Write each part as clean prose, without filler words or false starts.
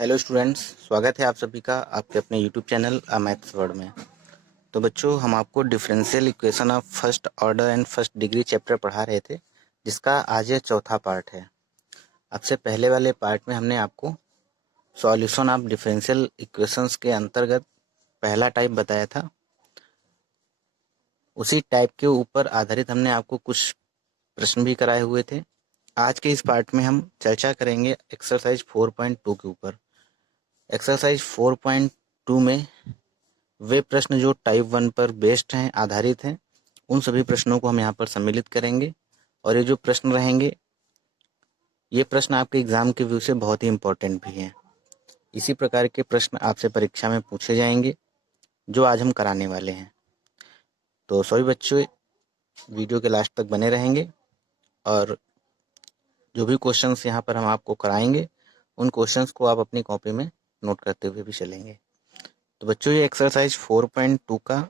Hello students, स्वागत है आप सभी का आपके अपने यूट्यूब चैनल मैथ्स वर्ड में। तो बच्चों, हम आपको differential equation of first order and first degree chapter पढ़ा रहे थे, जिसका आज ये चौथा पार्ट है। आपसे पहले वाले पार्ट में हमने आपको सॉल्यूशन ऑफ डिफरेंशियल इक्वेशंस के अंतर्गत पहला टाइप बताया था। उसी टाइप के ऊपर आधारित हमने आपको कुछ प्रश्न भी कराए हुए थे। आज के इस पार्ट में हम चर्चा करेंगे एक्सरसाइज 4.2 के ऊपर। एक्सरसाइज 4.2 में वे प्रश्न जो टाइप 1 पर बेस्ड हैं, आधारित हैं, उन सभी प्रश्नों को हम यहाँ पर सम्मिलित करेंगे। और ये जो प्रश्न रहेंगे, ये प्रश्न आपके एग्जाम के व्यू से बहुत ही इम्पोर्टेंट भी हैं। इसी प्रकार के प्रश्न आपसे परीक्षा में पूछे जाएंगे, जो आज हम कराने वाले हैं। तो सभी बच्चों वीडियो के लास्ट तक बने रहेंगे, और जो भी क्वेश्चंस यहाँ पर हम आपको कराएंगे, उन क्वेश्चंस को आप अपनी कॉपी में नोट करते हुए भी चलेंगे। तो बच्चों, ये एक्सरसाइज 4.2 का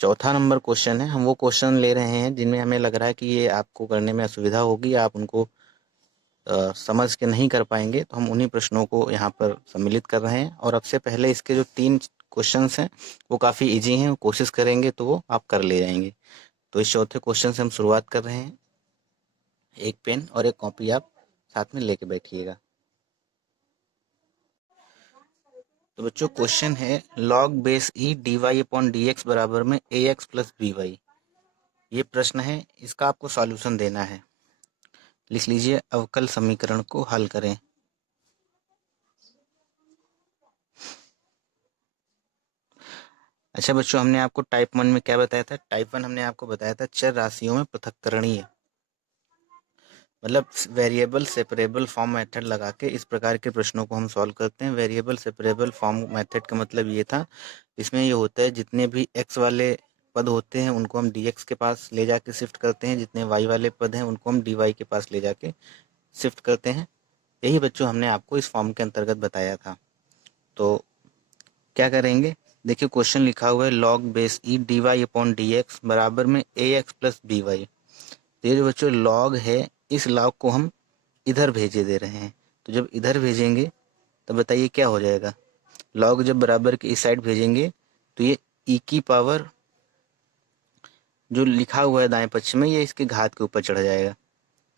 चौथा नंबर क्वेश्चन है। हम वो क्वेश्चन ले रहे हैं जिनमें हमें लग रहा है कि ये आपको करने में असुविधा होगी, आप उनको समझ के नहीं कर पाएंगे, तो हम उन्हीं प्रश्नों को यहाँ पर सम्मिलित कर रहे हैं। और अब से पहले इसके जो 3 क्वेश्चंस हैं वो काफ़ी इजी हैं, कोशिश करेंगे तो वो आप कर ले जाएंगे। तो इस चौथे क्वेश्चन से हम शुरुआत कर रहे हैं। एक पेन और एक कॉपी आप साथ में लेके बैठिएगा। तो बच्चों, क्वेश्चन है log बेस ई dy अपॉन डी एक्स बराबर में a x plus b Y. ये प्रश्न है, इसका आपको सॉल्यूशन देना है। लिख लीजिए, अवकल समीकरण को हल करें। अच्छा बच्चों, हमने आपको टाइप 1 में क्या बताया था? टाइप 1 हमने आपको बताया था चर राशियों में पृथक्करणीय, मतलब वेरिएबल सेपरेबल फॉर्म मेथड लगा के इस प्रकार के प्रश्नों को हम सॉल्व करते हैं। वेरिएबल सेपरेबल फॉर्म मेथड का मतलब ये था, इसमें ये होता है जितने भी एक्स वाले पद होते हैं उनको हम डी एक्स के पास ले जाके शिफ्ट करते हैं, जितने वाई वाले पद हैं उनको हम डी वाई के पास ले जाके शिफ्ट करते हैं। यही बच्चों हमने आपको इस फॉर्म के अंतर्गत बताया था। तो क्या करेंगे, देखिए क्वेश्चन लिखा हुआ है log base e d y upon d x बराबर में a x plus b y. तो ये जो बच्चों log है, इस log को हम इधर भेजे दे रहे हैं। तो जब इधर भेजेंगे तो बताइए क्या हो जाएगा। log जब बराबर के इस साइड भेजेंगे तो ये e की पावर जो लिखा हुआ है दाएं पक्ष में, ये इसके घात के ऊपर चढ़ जाएगा,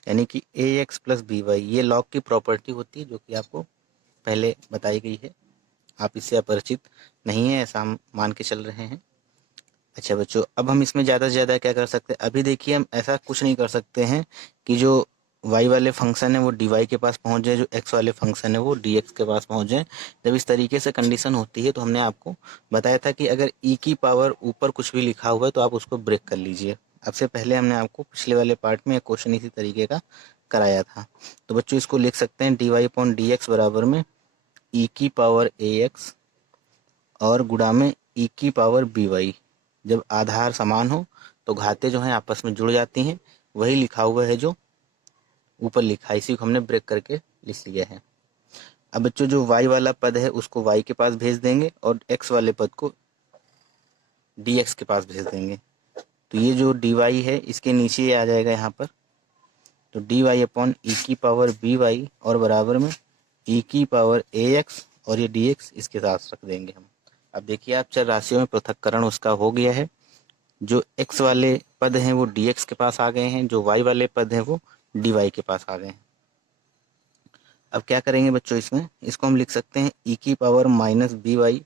यानी कि ए एक्स प्लस बी वाई। ये log की प्रॉपर्टी होती है जो कि आपको पहले बताई गई है, आप इससे अपरिचित नहीं है, ऐसा हम मान के चल रहे हैं। अच्छा बच्चों, अब हम इसमें ज़्यादा से ज़्यादा क्या कर सकते हैं? अभी देखिए, हम ऐसा कुछ नहीं कर सकते हैं कि जो y वाले फंक्शन है वो dy के पास पहुंच जाए, जो x वाले फंक्शन है वो dx के पास पहुंच जाए। जब इस तरीके से कंडीशन होती है तो हमने आपको बताया था कि अगर e की पावर ऊपर कुछ भी लिखा हुआ है तो आप उसको ब्रेक कर लीजिए। अब से पहले हमने आपको पिछले वाले पार्ट में एक क्वेश्चन इसी तरीके का कराया था। तो बच्चों, इसको लिख सकते हैं dy अपॉन डी एक्स बराबर में e की पावर ए एक्स और गुणा में e की पावर बी वाई। जब आधार समान हो तो घातें जो हैं आपस में जुड़ जाती हैं। वही लिखा हुआ है जो ऊपर लिखा है, इसी को हमने ब्रेक करके लिख लिया है। अब बच्चों, जो y वाला पद है उसको y के पास भेज देंगे और x वाले पद को dx के पास भेज देंगे। तो ये जो dy है इसके नीचे ये आ जाएगा यहाँ पर। तो dy अपॉन ई की पावर बी वाई और बराबर में e की पावर ए एक्स, और ये dx इसके साथ रख देंगे हम। अब देखिए, आप चर राशियों में पृथक्करण उसका हो गया है। जो x वाले पद हैं वो dx के पास आ गए हैं, जो y वाले पद हैं वो dy के पास आ गए हैं। अब क्या करेंगे बच्चों, इसको हम लिख सकते हैं e की power minus b y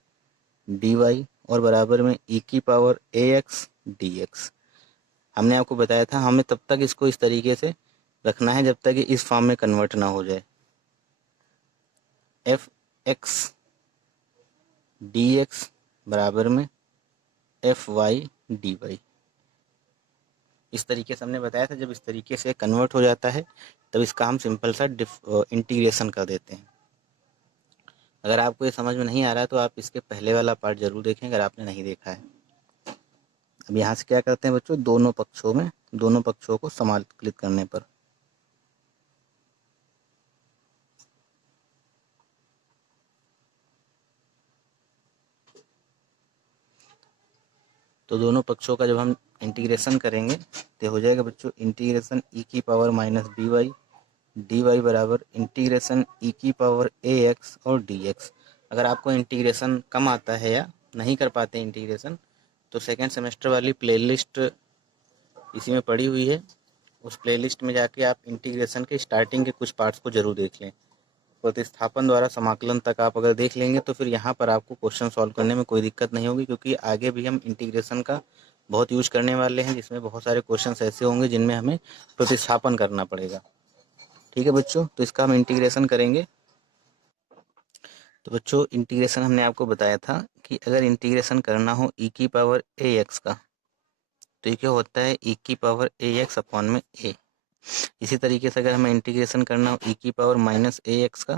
d y और बराबर में e की power a x d x. हमने आपको बताया था हमें तब तक इसको इस तरीके से रखना है जब तक कि इस फॉर्म में कन्वर्ट ना हो जाए। एफ एक्स डी एक्स बराबर में एफ वाई डी वाई। इस तरीके से हमने बताया था, जब इस तरीके से कन्वर्ट हो जाता है तब इसका हम सिंपल सा इंटीग्रेशन कर देते हैं। अगर आपको ये समझ में नहीं आ रहा है तो आप इसके पहले वाला पार्ट जरूर देखें, अगर आपने नहीं देखा है। अब यहाँ से क्या करते हैं बच्चों, दोनों पक्षों को समाकलित करने पर तो दोनों पक्षों का जब हम इंटीग्रेशन करेंगे तो हो जाएगा बच्चों इंटीग्रेशन ई की power minus b y d y बराबर इंटीग्रेशन ई की पावर ए एक्स और डी एक्स। अगर आपको इंटीग्रेशन कम आता है या नहीं कर पाते इंटीग्रेशन, तो सेकेंड सेमेस्टर वाली प्लेलिस्ट इसी में पड़ी हुई है, उस प्लेलिस्ट में जाके आप इंटीग्रेशन के स्टार्टिंग के कुछ पार्ट्स को जरूर देख लें। प्रतिस्थापन द्वारा समाकलन तक आप अगर देख लेंगे तो फिर यहाँ पर आपको क्वेश्चन सॉल्व करने में कोई दिक्कत नहीं होगी, क्योंकि आगे भी हम इंटीग्रेशन का बहुत यूज करने वाले हैं, जिसमें बहुत सारे क्वेश्चंस ऐसे होंगे जिनमें हमें प्रतिस्थापन करना पड़ेगा। ठीक है बच्चों, तो इसका हम इंटीग्रेशन करेंगे। तो बच्चों इंटीग्रेशन हमने आपको बताया था कि अगर इंटीग्रेशन करना हो ई की पावर ए एक्स का, तो ये क्या होता है ई की पावर ए एक्स अपॉन में ए। इसी तरीके से अगर हमें इंटीग्रेशन करना हो ई की पावर माइनस ए एक्स का,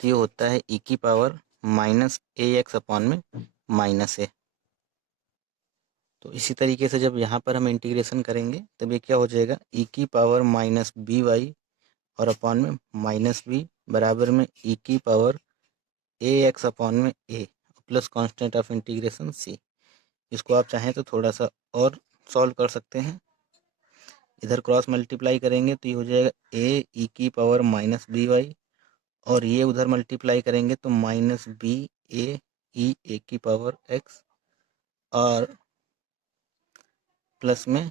तो ये होता है ई की पावर माइनस ए एक्स अपॉन में माइनस ए। तो इसी तरीके से जब यहाँ पर हम इंटीग्रेशन करेंगे तब ये क्या हो जाएगा ई की पावर माइनस बी वाई और अपॉन में माइनस बी बराबर में ई की पावर ए एक्स अपॉन में ए प्लस कांस्टेंट ऑफ इंटीग्रेशन सी। इसको आप चाहें तो थोड़ा सा और सॉल्व कर सकते हैं। इधर क्रॉस मल्टीप्लाई करेंगे तो ये हो जाएगा ए ई की पावर माइनस बी वाई, और ये उधर मल्टीप्लाई करेंगे तो माइनस बी ए की पावर एक्स और प्लस में,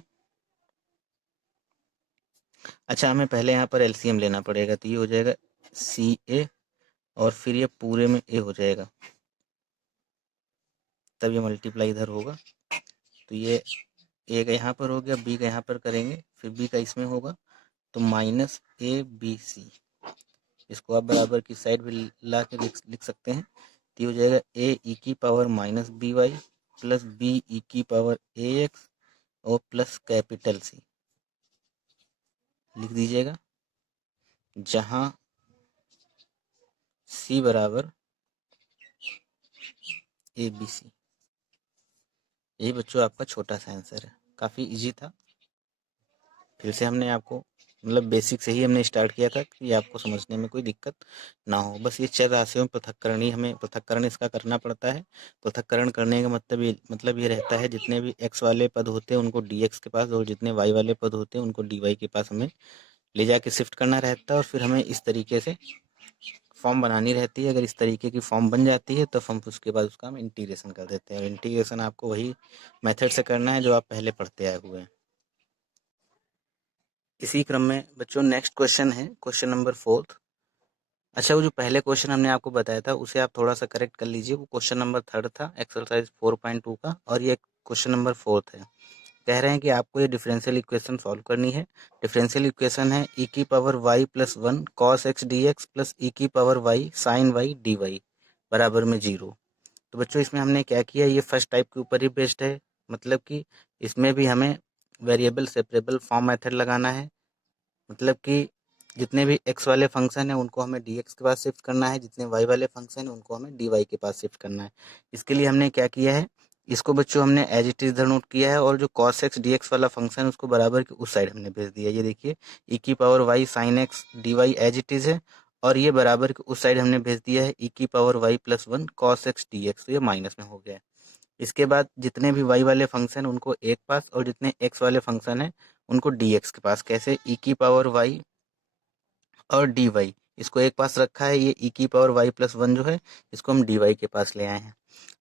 अच्छा हमें पहले यहाँ पर एलसीएम लेना पड़ेगा, तो ये हो जाएगा सी ए और फिर ये पूरे में ए हो जाएगा, तब ये मल्टीप्लाई इधर होगा। तो ये ए का यहाँ पर हो गया, बी का यहाँ पर करेंगे, फिर बी का इसमें होगा, तो माइनस ए बी सी। इसको आप बराबर की साइड भी ला के लिख सकते हैं। तो ये हो जाएगा ए ई की power minus b y plus b e की पावर ए एक्स और प्लस कैपिटल सी लिख दीजिएगा, जहाँ सी बराबर ए बी सी। यही बच्चों आपका छोटा सा आंसर है, काफ़ी इजी था। फिर से हमने आपको मतलब बेसिक से ही हमने स्टार्ट किया था कि आपको समझने में कोई दिक्कत ना हो। बस ये चर राशियों में पृथक्करण ही हमें पृथक्करण इसका करना पड़ता है। पृथक्करण करने का मतलब ये रहता है जितने भी एक्स वाले पद होते हैं उनको डी एक्स के पास, और जितने वाई वाले पद होते हैं उनको डी वाई के पास हमें ले जाके शिफ्ट करना रहता है, और फिर हमें इस तरीके से फॉर्म बनानी रहती है। अगर इस तरीके की फॉर्म बन जाती है तो हम उसके बाद उसका हम इंटीग्रेशन कर देते हैं, और इंटीग्रेशन आपको वही मेथड से करना है जो आप पहले पढ़ते आए हुए हैं। इसी क्रम में बच्चों नेक्स्ट क्वेश्चन है क्वेश्चन नंबर 4। अच्छा, वो जो पहले क्वेश्चन हमने आपको बताया था उसे आप थोड़ा सा करेक्ट कर लीजिए। वो क्वेश्चन नंबर 3 था एक्सरसाइज 4.2 का, और ये क्वेश्चन नंबर 4 है। कह रहे हैं कि आपको ये डिफरेंशियल इक्वेशन सॉल्व करनी है। डिफरेंशियल इक्वेशन है ई की power y plus 1 cos x d x plus e की power y sine y d y बराबर में 0। तो बच्चों इसमें हमने क्या किया, ये फर्स्ट टाइप के ऊपर ही बेस्ड है, मतलब कि इसमें भी हमें वेरिएबल सेपरेबल फॉर्म मेथड लगाना है। मतलब कि जितने भी एक्स वाले फंक्शन हैं उनको हमें डी एक्स के पास शिफ्ट करना है, जितने वाई वाले फंक्शन हैं उनको हमें डी वाई के पास शिफ्ट करना है। इसके लिए हमने क्या किया है, इसको बच्चों हमने एज इट इज इधर नोट किया है, और जो कॉस एक्स डी एक्स वाला फंक्शन है उसको बराबर की उस साइड हमने भेज दिया। ये देखिए ई की power y sine x d y as it is है, और ये बराबर की उस साइड हमने भेज दिया है ई की power y plus 1 cos x d x, तो ये माइनस में हो गया है। इसके बाद जितने भी वाई वाले फंक्शन उनको एक पास, और जितने एक्स वाले फंक्शन हैं उनको डी एक्स के पास। कैसे, ई की पावर वाई और डी वाई इसको एक पास रखा है, ये ई की पावर वाई प्लस 1 जो है इसको हम डी वाई के पास ले आए हैं,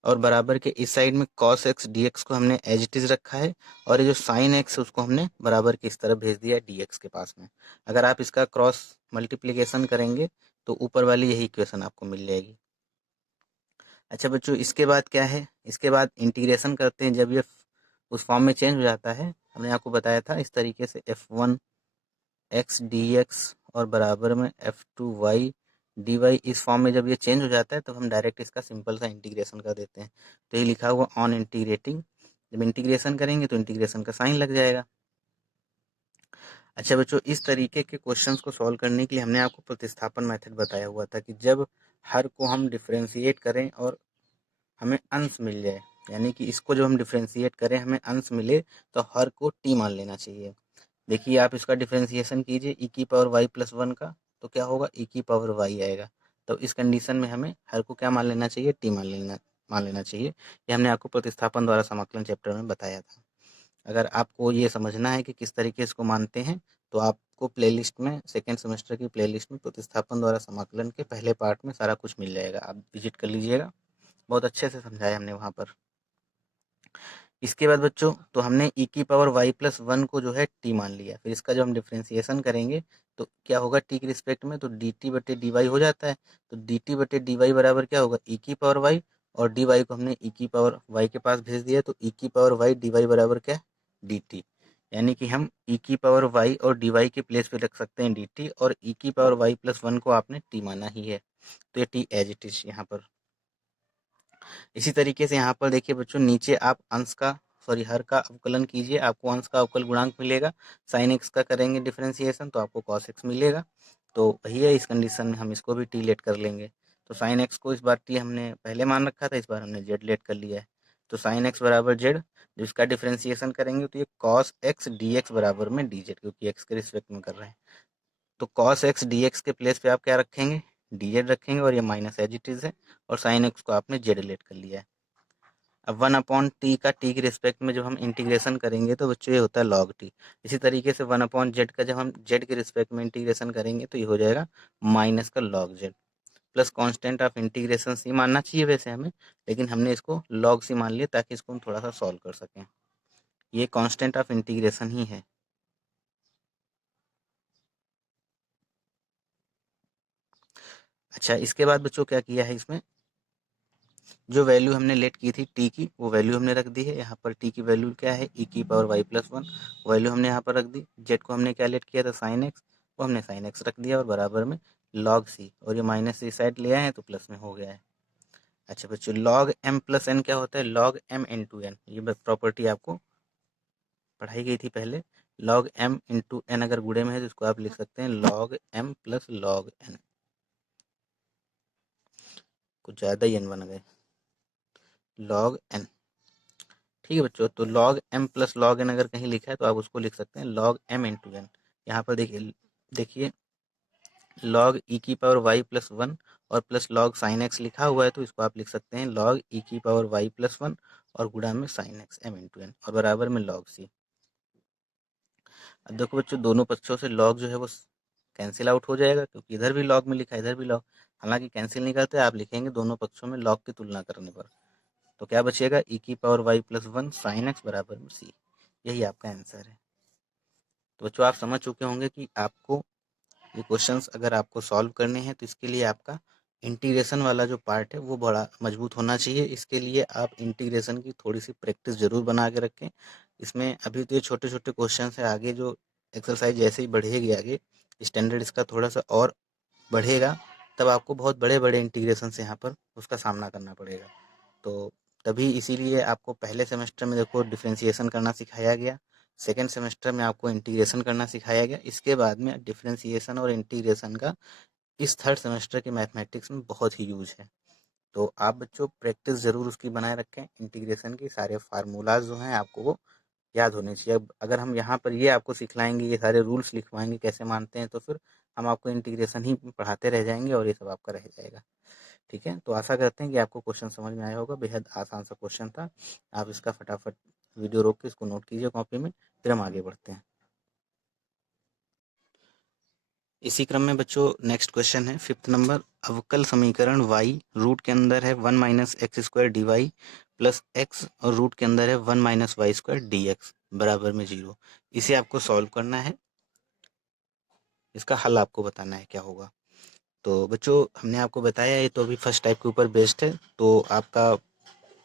और बराबर के इस साइड में कॉस एक्स डी एक्स को हमने एज इट इज रखा है, और ये जो साइन एक्स है उसको हमने बराबर की इस तरफ भेज दिया डी एक्स के पास में। अगर आप इसका क्रॉस मल्टीप्लीकेशन करेंगे तो ऊपर वाली यही इक्वेशन आपको मिल जाएगी। अच्छा बच्चों, इसके बाद क्या है, इसके बाद इंटीग्रेशन करते हैं। जब ये उस फॉर्म में चेंज हो जाता है, हमने आपको बताया था इस तरीके से f1 x dx और बराबर में f2 y dy, इस फॉर्म में जब ये चेंज हो जाता है तो हम डायरेक्ट इसका सिंपल सा इंटीग्रेशन कर देते हैं। तो ये लिखा हुआ ऑन इंटीग्रेटिंग, जब इंटीग्रेशन करेंगे तो इंटीग्रेशन का साइन लग जाएगा। अच्छा बच्चों, इस तरीके के क्वेश्चंस को सॉल्व करने के लिए हमने आपको प्रतिस्थापन मेथड बताया हुआ था कि जब हर को हम डिफ्रेंशिएट करें और हमें अंश मिल जाए, यानी कि इसको जब हम डिफ्रेंशिएट करें हमें अंश मिले, तो हर को टी मान लेना चाहिए। देखिए आप इसका डिफ्रेंशिएशन कीजिए ई की पावर वाई प्लस 1 का, तो क्या होगा ई की पावर वाई आएगा। तो इस कंडीशन में हमें हर को क्या मान लेना चाहिए, टी मान लेना चाहिए। ये हमने आपको प्रतिस्थापन द्वारा समाकलन चैप्टर में बताया था। अगर आपको ये समझना है कि किस तरीके से इसको मानते हैं तो आपको प्लेलिस्ट में सेकेंड सेमेस्टर की प्लेलिस्ट में प्रतिस्थापन द्वारा समाकलन के पहले पार्ट में सारा कुछ मिल जाएगा, आप विजिट कर लीजिएगा। बहुत अच्छे से समझाया हमने वहाँ पर। इसके बाद बच्चों तो हमने e की पावर y प्लस 1 को जो है t मान लिया। फिर इसका जो हम डिफ्रेंसिएशन करेंगे तो क्या होगा t के रिस्पेक्ट में, तो dt बटे dy हो जाता है। तो dt बटे dy बराबर क्या होगा, e की पावर y, और dy को हमने e की पावर y के पास भेज दिया, तो e की पावर y dy बराबर क्या है, dt। यानी कि हम e की पावर y और dy के प्लेस पे रख सकते हैं dt, और e की पावर y प्लस 1 को आपने t माना ही है, तो ये t एज इट इज यहाँ पर। इसी तरीके से यहाँ पर देखिए बच्चों, नीचे आप हर का अवकलन कीजिए, आपको अंश का अवकल गुणांक मिलेगा। साइन एक्स का करेंगे डिफरेंशिएशन तो आपको कॉस एक्स मिलेगा। तो वही है, इस कंडीशन में हम इसको भी टी लेट कर लेंगे। तो साइन एक्स को इस बार टी हमने पहले मान रखा था, इस बार हमने जेड लेट कर लिया है। तो साइन एक्स बराबर जेड, जिसका डिफरेंशिएशन करेंगे तो ये कॉस एक्स डी एक्स बराबर में डी जेड, क्योंकि एक्स के रिस्पेक्ट में कर रहे हैं। तो कॉस एक्स डी एक्स के प्लेस पे आप क्या रखेंगे, डी जेड रखेंगे, और ये माइनस एज इट इज है, और साइन एक्स को आपने जेड लेट कर लिया है। अब 1/t का t के रिस्पेक्ट में जब हम इंटीग्रेशन करेंगे तो बच्चों ये होता है log t। इसी तरीके से 1/z का जब हम z के रिस्पेक्ट में इंटीग्रेशन करेंगे तो ये हो जाएगा माइनस का log z, plus constant of integration c मानना चाहिए वैसे हमें, लेकिन हमने इसको log c मान लिया ताकि इसको हम थोड़ा सा सॉल्व कर सकें। ये कांस्टेंट ऑफ इंटीग्रेशन ही है। अच्छा, इसके बाद बच्चों क्या किया है, इसमें जो वैल्यू हमने लेट की थी t की, वो वैल्यू हमने रख दी है। यहाँ पर t की वैल्यू क्या है, e की पावर y प्लस 1, वैल्यू हमने यहाँ पर रख दी। z को हमने क्या लेट किया था, साइन x, वो हमने साइन x रख दिया, और बराबर में log c, और ये माइनस c साइड ले आए हैं तो प्लस में हो गया है। अच्छा बच्चों, log m प्लस n क्या होता है, log m इंटू n, ये प्रॉपर्टी आपको पढ़ाई गई थी पहले। log m इंटू n अगर गुणे में है तो इसको आप लिख सकते हैं log m plus log n। कुछ ज़्यादा ही n बन गए, log n। ठीक है बच्चों, तो log m plus log n अगर कहीं लिखा है तो आप उसको लिख सकते हैं log m इंटू n। यहाँ पर देखिए log e की पावर y प्लस 1 और प्लस log sin x लिखा हुआ है, तो इसको आप लिख सकते हैं log e की पावर y प्लस 1 और गुणा में sin x m into n, और बराबर में log c। अब देखो बच्चों, दोनों पक्षों से log जो है वो कैंसिल आउट हो जाएगा, क्योंकि इधर भी log में लिखा है, इधर भी log। हालांकि कैंसिल नहीं करते, आप लिखेंगे दोनों पक्षों में log की तुलना करने पर। तो क्या बचेगा, e की power y plus 1 sin x बराबर में c। यही आपका आंसर है। तो बच्चों, आप समझ चुके होंगे कि आपको ये क्वेश्चंस अगर आपको सॉल्व करने हैं तो इसके लिए आपका इंटीग्रेशन वाला जो पार्ट है वो बड़ा मजबूत होना चाहिए। इसके लिए आप इंटीग्रेशन की थोड़ी सी प्रैक्टिस ज़रूर बना के रखें। इसमें अभी तो ये छोटे छोटे क्वेश्चन है, आगे जो एक्सरसाइज जैसे ही बढ़ेगी, आगे स्टैंडर्ड इसका थोड़ा सा और बढ़ेगा, तब आपको बहुत बड़े बड़े इंटीग्रेशन से यहाँ पर उसका सामना करना पड़ेगा। तो तभी इसीलिए आपको पहले सेमेस्टर में देखो डिफ्रेंसिएशन करना सिखाया गया, सेकेंड सेमेस्टर में आपको इंटीग्रेशन करना सिखाया गया, इसके बाद में डिफ्रेंसिएशन और इंटीग्रेशन का इस थर्ड सेमेस्टर के मैथमेटिक्स में बहुत ही यूज है। तो आप बच्चों प्रैक्टिस ज़रूर उसकी बनाए रखें, इंटीग्रेशन की सारे फार्मूलाज जो हैं आपको वो याद होने चाहिए। अब अगर हम यहाँ पर ये आपको सिखलाएंगे, ये सारे रूल्स लिखवाएंगे कैसे मानते हैं, तो फिर हम आपको इंटीग्रेशन ही पढ़ाते रह जाएंगे और ये सब आपका रह जाएगा। ठीक है, तो आशा करते हैं कि आपको क्वेश्चन समझ में आया होगा। बेहद आसान सा क्वेश्चन था, आप इसका फटाफट वीडियो रोक के इसको नोट कीजिए कॉपी में, फिर हम आगे बढ़ते हैं। इसी क्रम में बच्चों नेक्स्ट क्वेश्चन है 5th नंबर, अवकल समीकरण y रूट के अंदर है 1 minus x square d y plus x, और रूट के अंदर है 1 minus y square d x बराबर में 0। इसे आपको सॉल्व करना है, इसका हल आपको बताना है क्या होगा। तो बच्चों, हमने आपको बताया ये तो अभी फर्स्ट टाइप के ऊपर बेस्ड है। तो आपका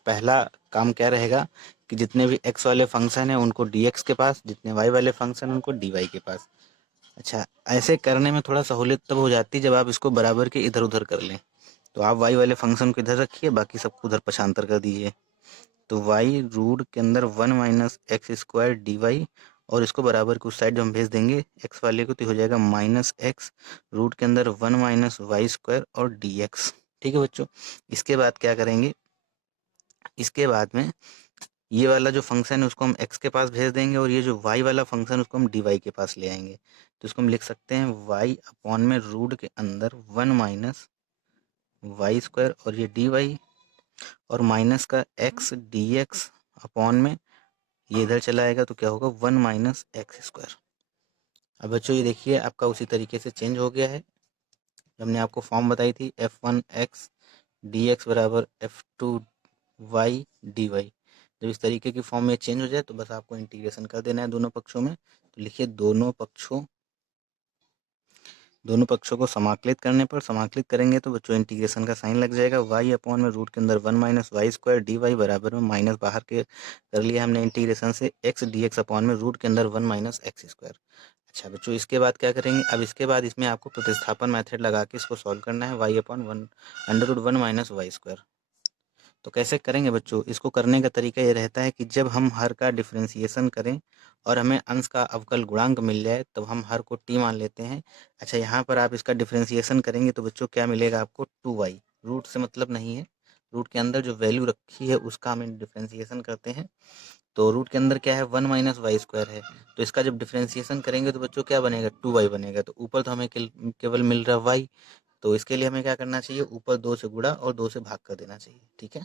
पहला काम क्या रहेगा कि जितने भी x वाले फंक्शन हैं उनको dx के पास, जितने y वाले फंक्शन उनको dy के पास। अच्छा, ऐसे करने में थोड़ा सहूलियत तब हो जाती है जब आप इसको बराबर के इधर उधर कर लें। तो आप y वाले फंक्शन को इधर रखिए, बाकी सबको उधर पक्षांतर कर दीजिए। तो y रूट के अंदर 1 minus x square d y, और इसको बराबर के उस साइड जो हम भेज देंगे x वाले को, तो हो जाएगा माइनस एक्स रूट के अंदर 1 माइनस वाई स्क्वायर और डी एक्स। ठीक है बच्चों, इसके बाद क्या करेंगे, इसके बाद में ये वाला जो फंक्शन है उसको हम x के पास भेज देंगे, और ये जो y वाला फंक्शन उसको हम dy के पास ले आएंगे। तो इसको हम लिख सकते हैं y अपॉन में रूट के अंदर 1 माइनस वाई स्क्वायर, और ये dy, और माइनस का x dx अपॉन में ये इधर चला आएगा तो क्या होगा 1 माइनस एक्स स्क्वायर। अब बच्चों ये देखिए आपका उसी तरीके से चेंज हो गया है। हमने आपको फॉर्म बताई थी f1x dx बराबर f2y dy। जब इस तरीके की फॉर्म में चेंज हो जाए तो बस आपको इंटीग्रेशन कर देना है दोनों पक्षों में। तो लिखिए दोनों पक्षों को समाकलित करने पर, समाकलित करेंगे तो बच्चों इंटीग्रेशन का साइन लग जाएगा। y अपॉन में रूट के अंदर 1 minus y square d y बराबर में माइनस बाहर के कर लिया हमने इंटीग्रेशन से x dx अपॉन में रूट के अंदर 1 माइनस एक्स स्क्वायर। अच्छा बच्चों इसके बाद क्या करेंगे, अब इसके बाद इसमें आपको प्रतिस्थापन मेथड लगा के इसको सॉल्व करना है। y upon under root 1 minus y square. तो कैसे करेंगे बच्चों, इसको करने का तरीका ये रहता है कि जब हम हर का डिफरेंशिएशन करें और हमें अंश का अवकल गुणांक मिल जाए तब हम हर को t मान लेते हैं। अच्छा यहाँ पर आप इसका डिफरेंशिएशन करेंगे तो बच्चों क्या मिलेगा आपको 2y। रूट से मतलब नहीं है, रूट के अंदर जो वैल्यू रखी है उसका हम डिफरेंशिएशन करते हैं। तो रूट के अंदर क्या है 1 माइनस वाई स्क्वायर है, तो इसका जब डिफरेंशिएशन करेंगे तो बच्चों क्या बनेगा 2y बनेगा। तो ऊपर तो हमें केवल मिल रहा y, तो इसके लिए हमें क्या करना चाहिए, ऊपर 2 से गुणा और 2 से भाग कर देना चाहिए। ठीक है,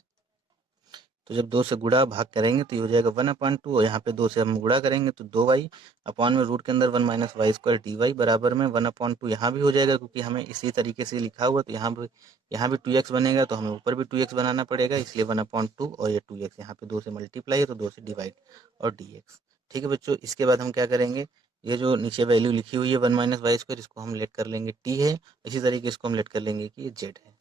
तो जब 2 से गुणा भाग करेंगे तो ये हो जाएगा 1/2 और यहाँ पे 2 से हम गुणा करेंगे तो 2y अपॉन में रूट के अंदर 1 minus y square d y बराबर में 1/2 यहाँ भी हो जाएगा, क्योंकि हमें इसी तरीके से लिखा हुआ तो यहाँ भी 2x बनेगा तो हमें ऊपर भी 2x बनाना पड़ेगा, इसलिए 1/2 और ये 2x यहाँ पे 2 से मल्टीप्लाई है तो 2 से डिवाइड और dx। ठीक है बच्चों, इसके बाद हम क्या करेंगे, ये जो नीचे वैल्यू लिखी हुई है 1 माइनस वाई स्क्वायर, इसको हम लेट कर लेंगे t है, इसी तरीके इसको हम लेट कर लेंगे कि ये z है।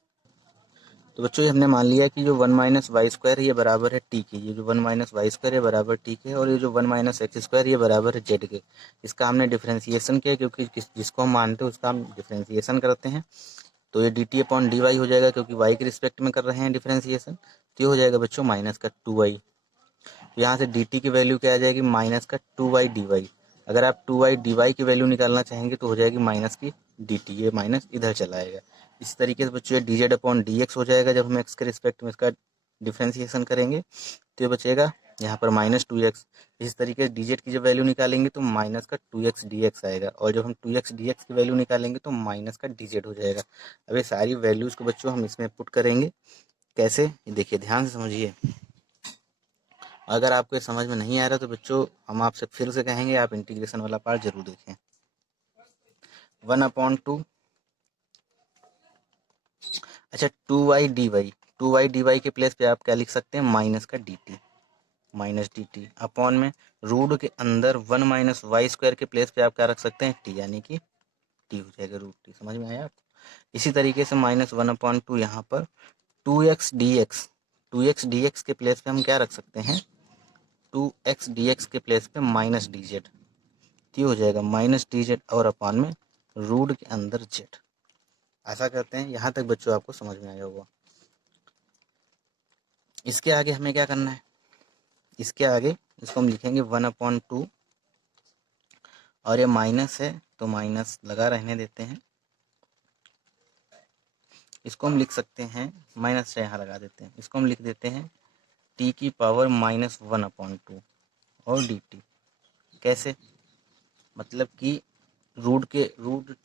तो बच्चों हमने मान लिया कि जो 1 माइनस वाई स्क्वायर ये बराबर है टी के, ये जो 1 माइनस वाई स्क्वायर है बराबर टी के, और ये जो 1 माइनस एक्स स्क्वायर ये बराबर है जेड के। इसका हमने डिफरेंशिएशन किया, क्योंकि जिसको हम मानते हैं उसका हम डिफरेंशिएशन करते हैं। तो ये d t upon d y हो जाएगा, क्योंकि वाई के रिस्पेक्ट में कर रहे हैं डिफरेंशिएशन। तो ये हो जाएगा बच्चों माइनस का 2y। तो यहाँ से डी टी की वैल्यू क्या आ जाएगी, माइनस का 2y डी वाई। अगर आप 2y डी वाई की वैल्यू निकालना चाहेंगे तो हो जाएगी माइनस की डी टी, ये माइनस इधर चला आएगा। इसी तरीके से बच्चों ये D Z upon d x हो जाएगा, जब हम एक्स के रिस्पेक्ट में इसका डिफ्रेंसिएशन करेंगे तो ये बचेगा यहाँ पर माइनस 2x। इस तरीके से डी जेड की जब वैल्यू निकालेंगे तो माइनस का 2x डी एक्स आएगा, और जब हम 2x डी एक्स की वैल्यू निकालेंगे तो माइनस का डी जेड हो जाएगा। अब ये सारी वैल्यूज़ को बच्चों हम इसमें पुट करेंगे। कैसे, ये देखिए ध्यान से समझिए। अगर आपको ये समझ में नहीं आ रहा तो बच्चों हम आपसे फिर से कहेंगे आप इंटीग्रेशन वाला पार्ट जरूर देखें। 1/2, अच्छा 2y dy के प्लेस पे आप क्या लिख सकते हैं, माइनस का dt, माइनस dt अपॉन में रूट के अंदर 1 माइनस वाई स्क्वायर के प्लेस पे आप क्या रख सकते हैं, t, यानी कि t हो जाएगा रूट t। समझ में आया आपको। इसी तरीके से माइनस 1/2 यहाँ पर 2x dx के प्लेस पे हम क्या रख सकते हैं, 2x dx के प्लेस पे माइनस डी जेड, तो हो जाएगा माइनस डी जेड और अपॉन में रूट के अंदर जेड। ऐसा करते हैं, यहाँ तक बच्चों आपको समझ में आया होगा। इसके आगे हमें क्या करना है, इसके आगे इसको हम लिखेंगे 1/2 और ये माइनस है तो माइनस लगा रहने देते हैं। इसको हम लिख सकते हैं, माइनस से यहाँ लगा देते हैं, इसको हम लिख देते हैं t की पावर -1/2 और dt। कैसे, मतलब कि रूट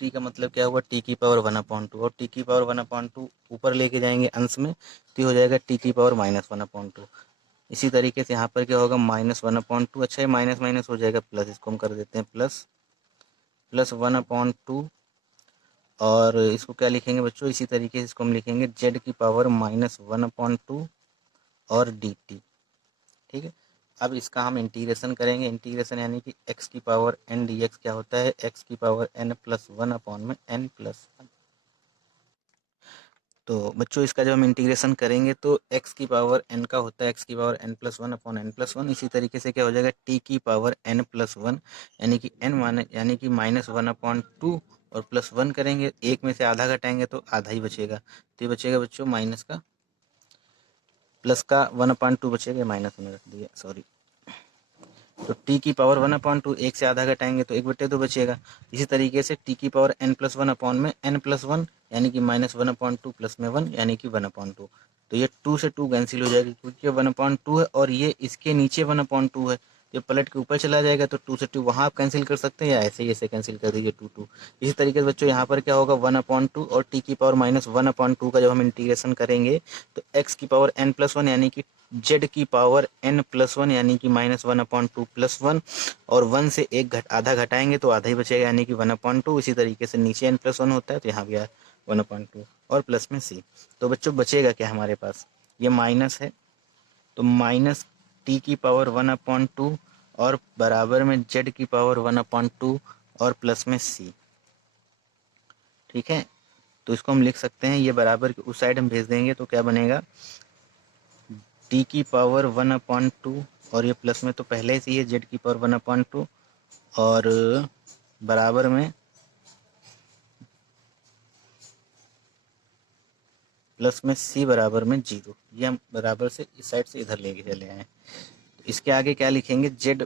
t का मतलब क्या हुआ, t की पावर 1/2 और t की पावर 1/2 ऊपर लेके जाएंगे अंश में तो हो जाएगा t की पावर -1/2। इसी तरीके से यहाँ पर क्या होगा -1/2। अच्छा ये माइनस माइनस हो जाएगा प्लस, इसको हम कर देते हैं प्लस 1/2 और इसको क्या लिखेंगे बच्चों, इसी तरीके से इसको हम लिखेंगे z की पावर -1/2 और dt। ठीक है, अब इसका हम इंटीग्रेशन करेंगे, इंटीग्रेशन यानी कि x की पावर n dx क्या होता है, x की पावर n+1 अपॉन में n+1। तो बच्चों इसका जब हम इंटीग्रेशन करेंगे तो x की पावर n का होता है x की पावर n+1 अपॉन n+1। इसी तरीके से क्या हो जाएगा t की पावर n+1 यानी कि n माने यानी कि -1/2 और +1 करेंगे, एक में से आधा घटाएंगे तो आधा ही बचेगा, तो ये बचेगा बच्चों माइनस का प्लस का 1/2 बचेगा, माइनस में रख दिया सॉरी। तो t की पावर 1/2 एक से आधा घटाएंगे तो 1/2 बचेगा। इसी तरीके से t की पावर n+1 अपॉन में n+1 यानी कि -1/2 प्लस में 1 यानी कि 1/2। तो ये 2 से 2 कैंसिल हो जाएगी, क्योंकि ये 1/2 है और ये इसके नीचे 1/2 है, जब पलट के ऊपर चला जाएगा तो 2 से 2 वहाँ आप कैंसिल कर सकते हैं, या ऐसे ही ऐसे कैंसिल कर दीजिए 2 2। इसी तरीके से बच्चों यहाँ पर क्या होगा 1/2 और t की पावर -1/2 का जब हम इंटीग्रेशन करेंगे तो x की पावर n+1 यानी कि z की पावर n+1 यानी कि -1/2 +1, और 1 से एक आधा घटाएंगे तो आधा ही बचेगा यानी कि 1/2। इसी तरीके से नीचे n+1 होता है तो यहाँ भी 1/2 और प्लस में c। तो बच्चों बचेगा क्या हमारे पास, ये माइनस है तो माइनस टी की पावर 1/2 और बराबर में z की पावर 1/2 और प्लस में c। ठीक है, तो इसको हम लिख सकते हैं, ये बराबर की उस साइड हम भेज देंगे तो क्या बनेगा t की पावर 1/2 और ये प्लस में तो पहले से ही है z की पावर 1/2 और बराबर में प्लस में c बराबर में 0। ये हम बराबर से इस साइड से इधर लेके चले आए। तो इसके आगे क्या लिखेंगे, z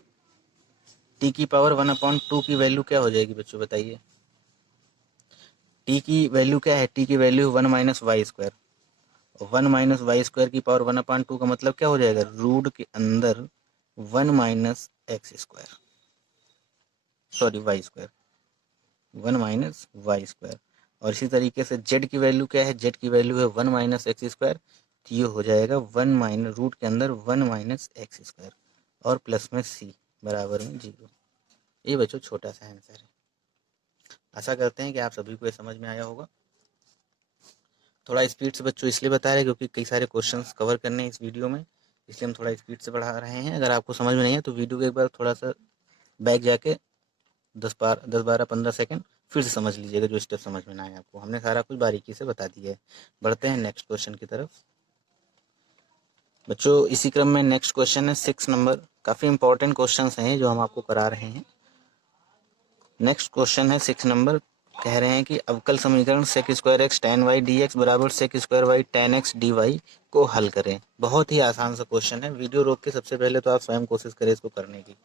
t की पावर 1/2 की वैल्यू क्या हो जाएगी बच्चों बताइए। t की वैल्यू क्या है, t की वैल्यू 1 - y²। 1 - y² की पावर 1/2 का मतलब क्या हो जाएगा, रूट के अंदर 1 - x², सॉरी y², 1 - y²। और इसी तरीके से z की वैल्यू क्या है, z की वैल्यू है 1 - x², तो ये हो जाएगा 1 - रूट के अंदर 1 - x² और प्लस में c बराबर में 0। ये बच्चों छोटा सा आंसर है। आशा करते हैं कि आप सभी को ये समझ में आया होगा। थोड़ा स्पीड से बच्चों इसलिए बता रहे हैं क्योंकि कई सारे क्वेश्चंस कवर करने हैं इस वीडियो में, इसलिए हम थोड़ा स्पीड से बढ़ा रहे हैं। अगर आपको समझ में नहीं है तो वीडियो को एक बार थोड़ा सा बैक जाके 10-12-15 सेकंड फिर से समझ लीजिएगा, जो स्टेप समझ में ना आए आपको। हमने सारा कुछ बारीकी से बता दिया है। बढ़ते हैं नेक्स्ट क्वेश्चन की तरफ बच्चों। इसी क्रम में नेक्स्ट क्वेश्चन है 6 नंबर। काफ़ी इंपॉर्टेंट क्वेश्चन हैं जो हम आपको करा रहे हैं। नेक्स्ट क्वेश्चन है 6 नंबर। कह रहे हैं कि अवकल समीकरण sec² x tan y dx बराबर sec² y tan x dy को हल करें। बहुत ही आसान सा क्वेश्चन है। वीडियो रोक के सबसे पहले तो आप स्वयं कोशिश करें इसको करने की।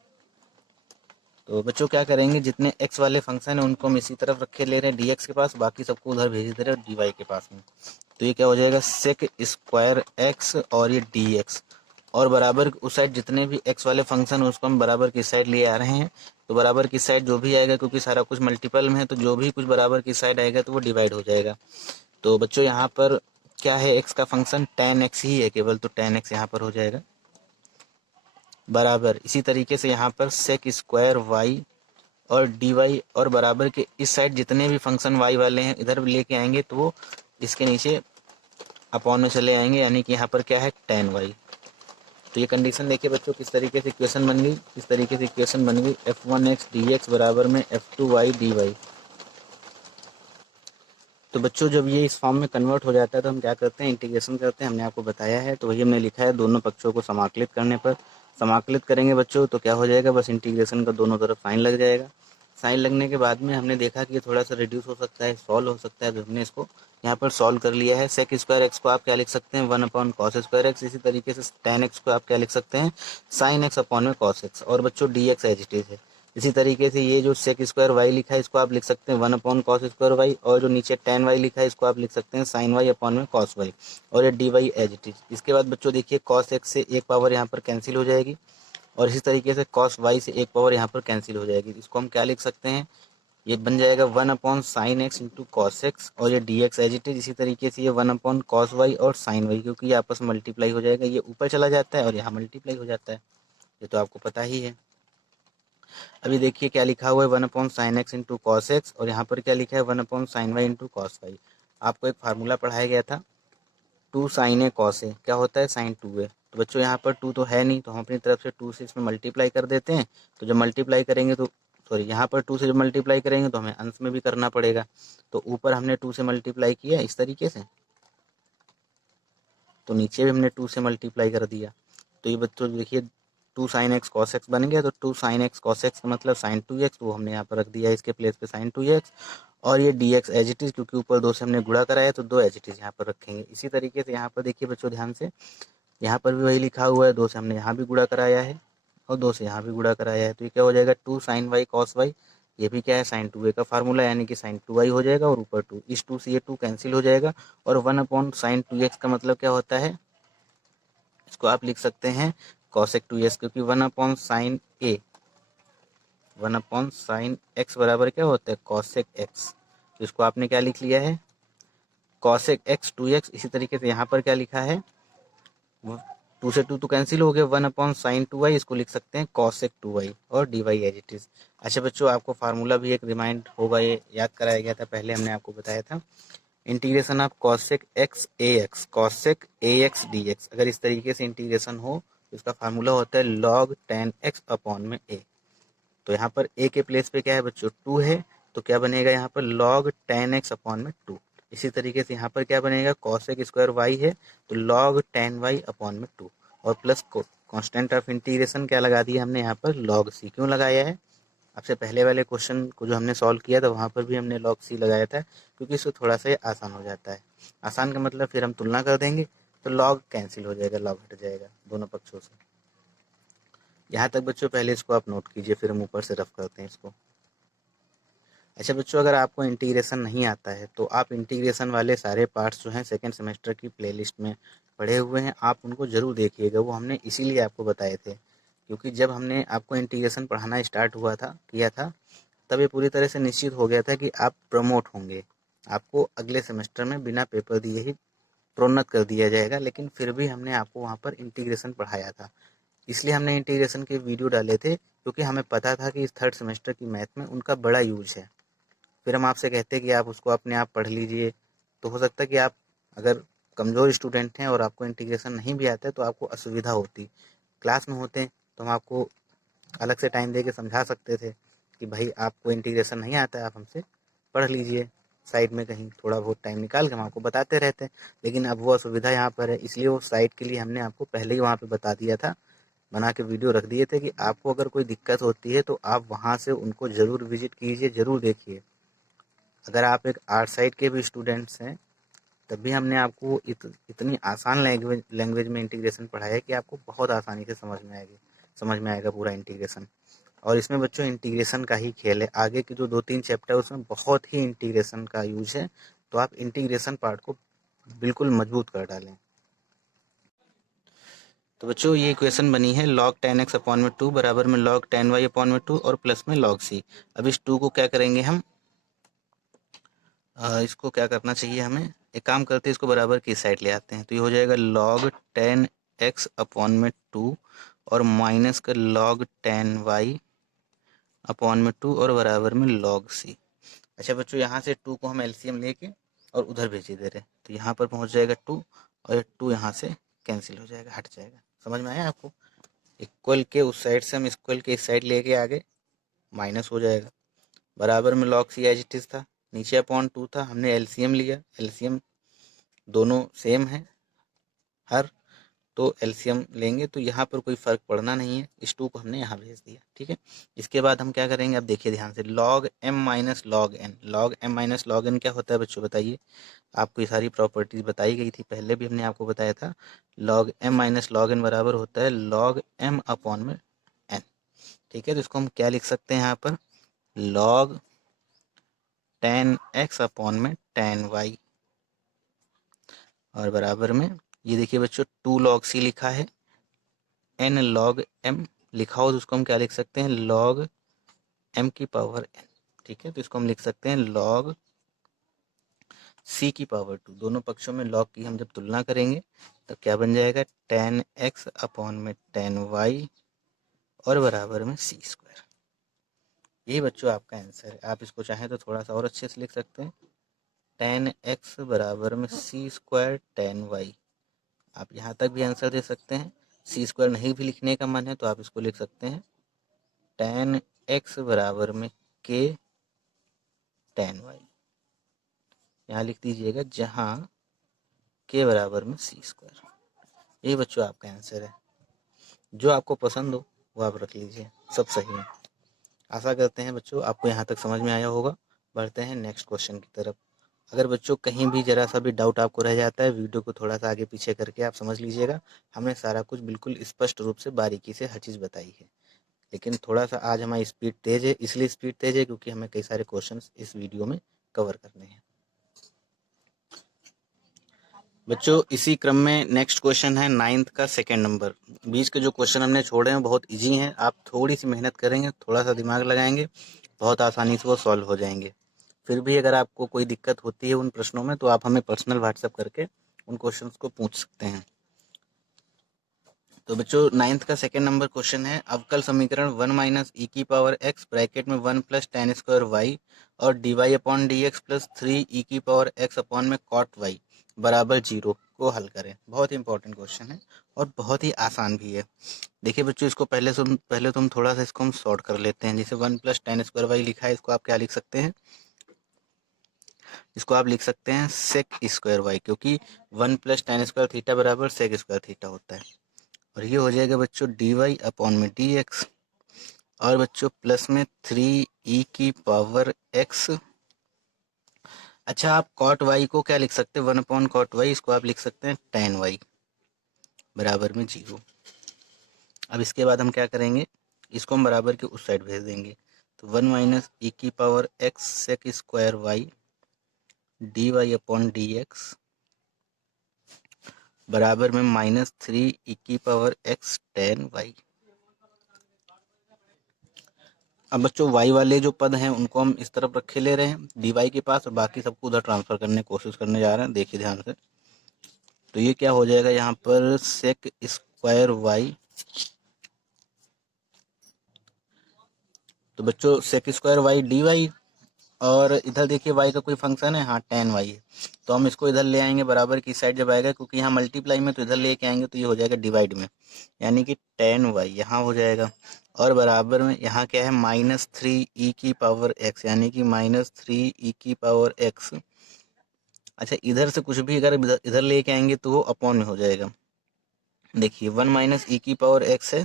तो बच्चों क्या करेंगे, जितने x वाले फंक्शन है उनको हम इसी तरफ रखे ले रहे हैं dx के पास, बाकी सबको उधर भेज दे रहे हैं dy के पास में। तो ये क्या हो जाएगा sec² x और ये dx, और बराबर उस साइड जितने भी x वाले फंक्शन है उसको हम बराबर की साइड लिए आ रहे हैं। तो बराबर की साइड जो भी आएगा, क्योंकि सारा कुछ मल्टीपल में है, तो जो भी कुछ बराबर की साइड आएगा तो वो डिवाइड हो जाएगा। तो बच्चों यहाँ पर क्या है, x का फंक्शन tan x ही है केवल, तो tan x यहाँ पर हो जाएगा बराबर। इसी तरीके से यहाँ पर sec² y और dy, और बराबर के इस साइड जितने भी फंक्शन y वाले हैं इधर लेके आएंगे तो वो इसके नीचे अपॉन में चले आएंगे, यानी कि यहाँ पर क्या है tan y। तो ये कंडीशन देखिए बच्चों किस तरीके से इक्वेशन बन गई। इस तरीके से इक्वेशन बन गई f1x dx बराबर में f2y dy। तो बच्चों जब ये इस फॉर्म में कन्वर्ट हो जाता है तो हम क्या करते हैं, इंटीग्रेशन करते हैं। हमने आपको बताया है, तो वही हमने लिखा है। दोनों पक्षों को समाकलित करने पर, समाकलित करेंगे बच्चों तो क्या हो जाएगा, बस इंटीग्रेशन का दोनों तरफ साइन लग जाएगा। साइन लगने के बाद में हमने देखा कि ये थोड़ा सा रिड्यूस हो सकता है, सॉल्व हो सकता है, तो हमने इसको यहाँ पर सॉल्व कर लिया है। sec² x को आप क्या लिख सकते हैं 1/cos² x। इसी तरीके से tan x को आप क्या लिख सकते हैं sin x अपॉन में cos x। और बच्चों dx एज इट इज है। इसी तरीके से ये जो sec² y लिखा है इसको आप लिख सकते हैं 1/cos² y, और जो नीचे tan y लिखा है इसको आप लिख सकते हैं sin y अपॉन में cos y, और ये dy एज इट इज। इसके बाद बच्चों देखिए cos x से एक पावर यहाँ पर कैंसिल हो जाएगी, और इसी तरीके से cos y से एक पावर यहाँ पर कैंसिल हो जाएगी। इसको हम क्या लिख सकते हैं, ये बन जाएगा 1/sin x into cos x, और ये dx एज इट इज। इसी तरीके से ये 1/cos y और sin y, क्योंकि ये आपस में मल्टीप्लाई हो जाएगा, ये ऊपर चला जाता है और यहाँ मल्टीप्लाई हो जाता है, ये तो आपको पता ही है। अभी देखिए क्या लिखा हुआ है 1/sin x into cos x, और यहाँ पर क्या लिखा है 1/sin y into cos Y. आपको एक फार्मूला पढ़ाया गया था 2 sin a cos a, क्या होता है sin 2a। तो बच्चों यहाँ पर 2 तो है नहीं, तो हम अपनी तरफ से 2 से इसमें मल्टीप्लाई कर देते हैं। तो जब मल्टीप्लाई करेंगे तो सॉरी, यहाँ पर 2 से जब मल्टीप्लाई करेंगे तो हमें अंश में भी करना पड़ेगा। तो ऊपर हमने 2 से मल्टीप्लाई किया इस तरीके से, तो नीचे भी हमने 2 से मल्टीप्लाई कर दिया। तो ये बच्चों देखिए 2 sin x cos x बन गया। तो 2 sin x cos x का मतलब sin 2x, वो हमने यहाँ पर रख दिया इसके प्लेस पे sin 2x, और ये dx एज इट इज, क्योंकि ऊपर 2 से हमने गुणा कराया तो 2 एज इट इज यहाँ पर रखेंगे। इसी तरीके से यहाँ पर देखिए बच्चों ध्यान से, यहाँ पर भी वही लिखा हुआ है, 2 से हमने यहाँ भी गुणा कराया है और 2 से यहाँ भी गुणा कराया है। तो ये क्या हो जाएगा 2 sin y cos y, ये भी क्या है sin 2a का फार्मूला, यानी कि sin 2y हो जाएगा, और ऊपर 2, इस 2 से ये 2 कैंसिल हो जाएगा, और 1/sin 2x का मतलब क्या होता है, इसको आप लिख सकते हैं कॉसेक 2x, क्योंकि 1/sin a, 1/sin x बराबर क्या होता है कॉसेक x। तो इसको आपने क्या लिख लिया है कॉसेक x 2x। इसी तरीके से यहाँ पर क्या लिखा है, 2 से 2 तो कैंसिल हो गया, 1/sin 2y, इसको लिख सकते हैं कॉसेक 2y और dy एज इट इज। अच्छा बच्चों, आपको फार्मूला भी एक रिमाइंड होगा, ये याद कराया गया था पहले, हमने आपको बताया था integration of cosec x A x, cosec A x d x. अगर इस तरीके से इंटीग्रेशन हो तो इसका फार्मूला होता है log tan x अपॉन में a। तो यहाँ पर a के प्लेस पे क्या है बच्चों 2 है, तो क्या बनेगा यहाँ पर log tan x अपॉन में 2। इसी तरीके से यहाँ पर क्या बनेगा कॉसेक स्क्वायर y है, तो log tan y अपॉन में 2, और प्लस कांस्टेंट ऑफ इंटीग्रेशन क्या लगा दिया हमने यहाँ पर log c। क्यों लगाया है, आपसे पहले वाले क्वेश्चन को जो हमने सॉल्व किया था वहाँ पर भी हमने log c लगाया था, क्योंकि इससे थोड़ा सा आसान हो जाता है। आसान का मतलब फिर हम तुलना कर देंगे तो log कैंसिल हो जाएगा, log हट जाएगा दोनों पक्षों से। यहाँ तक बच्चों पहले इसको आप नोट कीजिए, फिर हम ऊपर से रफ करते हैं इसको। अच्छा बच्चों, अगर आपको इंटीग्रेशन नहीं आता है तो आप इंटीग्रेशन वाले सारे पार्ट्स जो हैं सेकेंड सेमेस्टर की प्लेलिस्ट में पढ़े हुए हैं, आप उनको ज़रूर देखिएगा। वो हमने इसीलिए आपको बताए थे, क्योंकि जब हमने आपको इंटीग्रेशन पढ़ाना स्टार्ट किया था, तब ये पूरी तरह से निश्चित हो गया था कि आप प्रमोट होंगे, आपको अगले सेमेस्टर में बिना पेपर दिए ही प्रोन्नत कर दिया जाएगा। लेकिन फिर भी हमने आपको वहाँ पर इंटीग्रेशन पढ़ाया था, इसलिए हमने इंटीग्रेशन के वीडियो डाले थे, क्योंकि हमें पता था कि इस थर्ड सेमेस्टर की मैथ में उनका बड़ा यूज है। फिर हम आपसे कहते हैं कि आप उसको अपने आप पढ़ लीजिए, तो हो सकता है कि आप अगर कमज़ोर स्टूडेंट हैं और आपको इंटीग्रेशन नहीं भी आता है तो आपको असुविधा होती। क्लास में होते तो हम आपको अलग से टाइम दे के समझा सकते थे कि भाई आपको इंटीग्रेशन नहीं आता है, आप हमसे पढ़ लीजिए साइड में कहीं, थोड़ा बहुत टाइम निकाल के हम आपको बताते रहते हैं। लेकिन अब वो असुविधा यहाँ पर है, इसलिए वो साइड के लिए हमने आपको पहले ही वहाँ पे बता दिया था, बना के वीडियो रख दिए थे कि आपको अगर कोई दिक्कत होती है तो आप वहाँ से उनको ज़रूर विजिट कीजिए, ज़रूर देखिए। अगर आप एक आर्ट साइड के भी स्टूडेंट्स हैं तब भी हमने आपको इतनी आसान लैंग्वेज में इंटीग्रेशन पढ़ाया है कि आपको बहुत आसानी से समझ में आएगा पूरा इंटीग्रेशन। और इसमें बच्चों इंटीग्रेशन का ही खेल है, आगे के जो 2-3 चैप्टर है उसमें बहुत ही इंटीग्रेशन का यूज है, तो आप इंटीग्रेशन पार्ट को बिल्कुल मजबूत कर डालें। तो बच्चों ये इक्वेशन बनी है log tan x अपॉन में 2 बराबर में log tan y अपॉन में 2 और प्लस में log c। अब इस 2 को क्या करेंगे हम, इसको क्या करना चाहिए हमें, एक काम करते हैं इसको बराबर की साइड ले आते हैं, तो ये हो जाएगा log tan x अपॉन में 2 और माइनस का log tan y अपॉन में 2 और बराबर में log c। अच्छा बच्चों, यहाँ से 2 को हम एलसीएम लेके और उधर भेज दे रहे हैं, तो यहाँ पर पहुँच जाएगा 2 और 2 यहाँ से कैंसिल हो जाएगा, हट जाएगा। समझ में आया आपको, इक्वल के उस साइड से हम इक्वल के इस साइड लेके आगे माइनस हो जाएगा, बराबर में log c as it is था, नीचे अपॉन 2 था, हमने एलसीएम लिया, एलसीएम दोनों सेम है हर, तो एलसीएम लेंगे तो यहाँ पर कोई फ़र्क पड़ना नहीं है, इस 2 को हमने यहाँ भेज दिया, ठीक है। इसके बाद हम क्या करेंगे, अब देखिए ध्यान से, log m minus log n, log m minus log n क्या होता है बच्चों बताइए। आपको ये सारी प्रॉपर्टीज बताई गई थी, पहले भी हमने आपको बताया था। log m minus log n बराबर होता है log m अपॉन में n, ठीक है। तो इसको हम क्या लिख सकते हैं यहाँ पर, log tan x अपॉन में tan y, और बराबर में ये देखिए बच्चों 2 log c लिखा है, n log m लिखा हो तो उसको हम क्या लिख सकते हैं, log m की पावर n, ठीक है। तो इसको हम लिख सकते हैं log c की पावर 2। दोनों पक्षों में log की हम जब तुलना करेंगे तो क्या बन जाएगा, tan x अपॉन में tan y और बराबर में c स्क्वायर। यही बच्चों आपका आंसर है। आप इसको चाहें तो थोड़ा सा और अच्छे से लिख सकते हैं, tan x बराबर में c स्क्वायर tan y। आप यहाँ तक भी आंसर दे सकते हैं, c स्क्वायर नहीं भी लिखने का मन है तो आप इसको लिख सकते हैं tan x बराबर में k tan y, यहाँ लिख दीजिएगा, जहाँ k बराबर में c स्क्वायर। ये बच्चों आपका आंसर है, जो आपको पसंद हो वो आप रख लीजिए, सब सही है। आशा करते हैं बच्चों आपको यहाँ तक समझ में आया होगा। बढ़ते हैं नेक्स्ट क्वेश्चन की तरफ। अगर बच्चों कहीं भी ज़रा सा भी डाउट आपको रह जाता है, वीडियो को थोड़ा सा आगे पीछे करके आप समझ लीजिएगा, हमने सारा कुछ बिल्कुल स्पष्ट रूप से बारीकी से हर चीज़ बताई है। लेकिन थोड़ा सा आज हमारी स्पीड तेज़ है, इसलिए स्पीड तेज़ है क्योंकि हमें कई सारे क्वेश्चन इस वीडियो में कवर करने हैं। बच्चों इसी क्रम में नेक्स्ट क्वेश्चन है 9th का सेकंड नंबर। बीच के जो क्वेश्चन हमने छोड़े हैं बहुत इजी हैं, आप थोड़ी सी मेहनत करेंगे, थोड़ा सा दिमाग लगाएंगे, बहुत आसानी से वो सॉल्व हो जाएंगे। फिर भी अगर आपको कोई दिक्कत होती है उन प्रश्नों में तो आप हमें पर्सनल व्हाट्सएप करके उन क्वेश्चंस को पूछ सकते हैं। तो बच्चों 9th का सेकंड नंबर क्वेश्चन है, अवकल समीकरण 1 माइनस ई की पावर एक्स ब्रैकेट में 1 प्लस टेन स्क्वायर वाई और d y upon d x plus 3 e की पावर एक्स अपॉन में कॉट वाई बराबर 0 को हल करें। बहुत ही इंपॉर्टेंट क्वेश्चन है और बहुत ही आसान भी है। देखिए बच्चों इसको पहले तो हम थोड़ा सा इसको हम सॉर्ट कर लेते हैं। जैसे 1 प्लस टेन स्क्वायर वाई लिखा है, इसको आप क्या लिख सकते हैं, इसको आप लिख सकते हैं सेक स्क्वायर वाई, क्योंकि 1 प्लस टेन स्क्वायर थीटा बराबर सेक स्क्वायर थीटा होता है। और ये हो जाएगा बच्चों डी वाई अपॉन में डी एक्स और बच्चों प्लस में 3 ई की पावर एक्स। अच्छा आप कॉट वाई को क्या लिख सकते हैं, 1 अपॉन कॉट वाई, इसको आप लिख सकते हैं टेन वाई बराबर में 0। अब इसके बाद हम क्या करेंगे, इसको हम बराबर के उस साइड भेज देंगे। तो 1 माइनस ई की power x sec square y d y upon d x बराबर में -3 ई की पावर एक्स टेन वाई। अब बच्चों y वाले जो पद हैं उनको हम इस तरफ रखे ले रहे हैं dy के पास और बाकी सबको उधर ट्रांसफर करने की कोशिश करने जा रहे हैं। देखिए ध्यान से, तो ये क्या हो जाएगा यहाँ पर सेक स्क्वायर वाई, तो बच्चों sec square y d y और इधर देखिए y का कोई फंक्शन है, हाँ टेन वाई है, तो हम इसको इधर ले आएंगे बराबर की साइड जब आएगा, क्योंकि यहाँ मल्टीप्लाई में तो इधर लेके आएंगे तो ये हो जाएगा डिवाइड में, यानी कि टेन वाई यहाँ हो जाएगा। और बराबर में यहाँ क्या है -3 ई की पावर एक्स, यानी कि -3 ई की पावर एक्स। अच्छा इधर से कुछ भी अगर इधर लेके आएंगे तो वो अपॉन में हो जाएगा। देखिए 1 माइनस ई की पावर एक्स है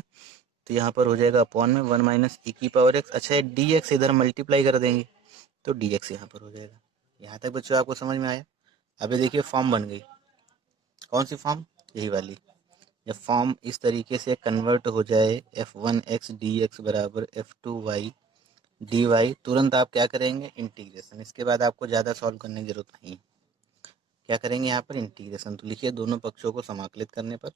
तो यहाँ पर हो जाएगा अपॉन में 1 माइनस ई की पावर एक्स। अच्छा डी एक्स इधर मल्टीप्लाई कर देंगे तो डी एक्स यहाँ पर हो जाएगा। यहाँ तक बच्चों आपको समझ में आया। अभी देखिए फॉर्म बन गई, कौन सी फॉर्म, यही वाली। जब फॉर्म इस तरीके से कन्वर्ट हो जाए f1x dx बराबर f2y dy, तुरंत आप क्या करेंगे, इंटीग्रेशन। इसके बाद आपको ज़्यादा सॉल्व करने की जरूरत नहीं, क्या करेंगे यहाँ पर इंटीग्रेशन। तो लिखिए दोनों पक्षों को समाकलित करने पर,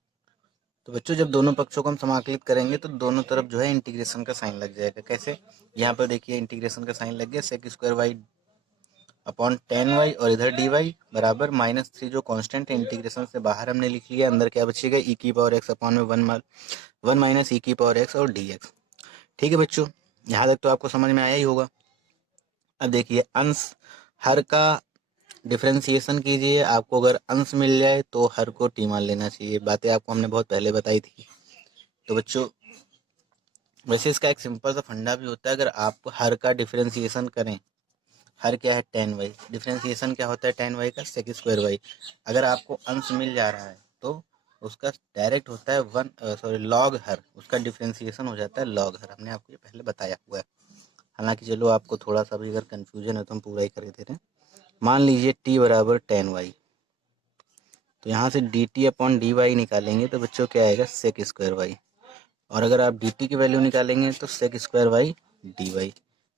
तो बच्चों जब दोनों पक्षों को हम समाकलित करेंगे तो दोनों तरफ जो है इंटीग्रेशन का साइन लग जाएगा। कैसे, यहाँ पर देखिए इंटीग्रेशन का साइन लग गया, sec square y upon tan y और इधर डी वाई बराबर -3 जो कांस्टेंट है इंटीग्रेशन से बाहर हमने लिख लिया, अंदर क्या बचेगा ई की पावर एक्स अपॉन में 1 माइनस ई की पावर एक्स और डी एक्स। ठीक है बच्चों, यहाँ तक तो आपको समझ में आया ही होगा। अब देखिए अंश हर का डिफरेंशिएशन कीजिए, आपको अगर अंश मिल जाए तो हर को टी मान लेना चाहिए, बातें आपको हमने बहुत पहले बताई थी। तो बच्चों वैसे इसका एक सिंपल सा फंडा भी होता है, अगर आप हर का डिफरेंशिएशन करें, हर क्या है टेन वाई, डिफरेंशिएशन क्या होता है टेन वाई का, सेक स्क्वायर वाई। अगर आपको अंश मिल जा रहा है तो उसका डायरेक्ट होता है लॉग हर, उसका डिफरेंशिएशन हो जाता है लॉग हर। हमने आपको ये पहले बताया हुआ है। हालांकि चलो आपको थोड़ा सा भी अगर कन्फ्यूजन है तो हम पूरा ही कर दे रहे हैं। मान लीजिए टी बराबर टेन वाई, तो यहाँ से d t upon d y निकालेंगे तो बच्चों क्या आएगा, सेक स्क्वायर वाई। और अगर आप डी टी की वैल्यू निकालेंगे तो sec square y d y.